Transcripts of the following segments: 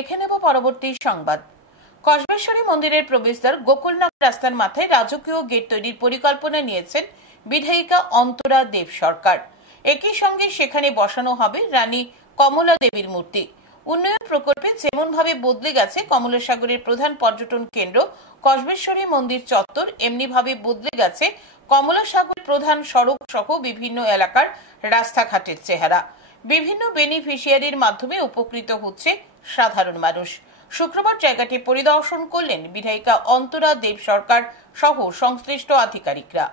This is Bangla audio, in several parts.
দেখে নেব পরবর্তী সংবাদ। কসবেশ্বরী মন্দিরের প্রবেশদ্বার গোকুলনগর রাস্তার মাথায় রাজকীয় গেট তৈরির পরিকল্পনা নিয়েছেন বিধায়িকা অন্তরা দেব সরকার। একই সঙ্গে সেখানে বসানো হবে রানী কমলা দেবীর মূর্তি। উন্নয়ন প্রকল্পে যেমনভাবে বদলে গেছে কমলাসাগরের প্রধান পর্যটন কেন্দ্র কসবেশ্বরী মন্দির চত্বর, এমনিভাবে বদলে গেছে কমলাসাগর প্রধান সড়ক সহ বিভিন্ন এলাকার রাস্তাঘাটের চেহারা। বিভিন্ন বেনিফিশিয়ারির মাধ্যমে উপকৃত হচ্ছে সাধারণ মানুষ। শুক্রবার জায়গাটি পরিদর্শন করলেন বিধায়িকা অন্তরা দেব সরকার সহ সংশ্লিষ্ট আধিকারিকরা।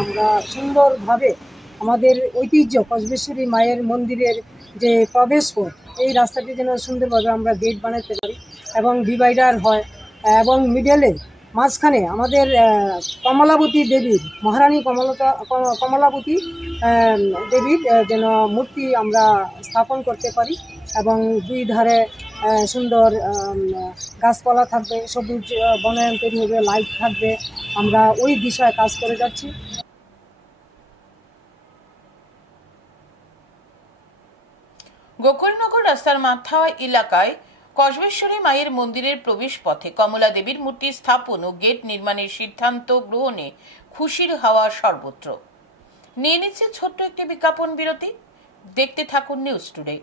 আমরা সুন্দরভাবে আমাদের ঐতিহ্য কসবেশ্বরী মায়ের মন্দিরের যে প্রবেশ পথ, এই রাস্তাটি যেন সুন্দরভাবে আমরা গেট বানাতে পারি এবং ডিভাইডার হয় এবং মিডলে মাঝখানে আমাদের কমলাবতী দেবীর, মহারানী কমলাবতী দেবীর যেন মূর্তি আমরা স্থাপন করতে পারি এবং দুই ধারে সুন্দর গাছপালা থাকবে, সবুজ বনায়ন তৈরি হবে, লাইট থাকবে। আমরা ওই দিশায় কাজ করে যাচ্ছি। গোকুলনগর রাস্তার মাথা এলাকায় কসবেশ্বরী মায়ের মন্দিরের প্রবেশ পথে কমলা দেবীর মূর্তি স্থাপন ও গেট নির্মাণের সিদ্ধান্ত গ্রহণে খুশির হাওয়া সর্বত্র। নিয়ে নিচ্ছে ছোট্ট একটি বিজ্ঞাপন বিরতি। দেখতে থাকুন নিউজ টুডে।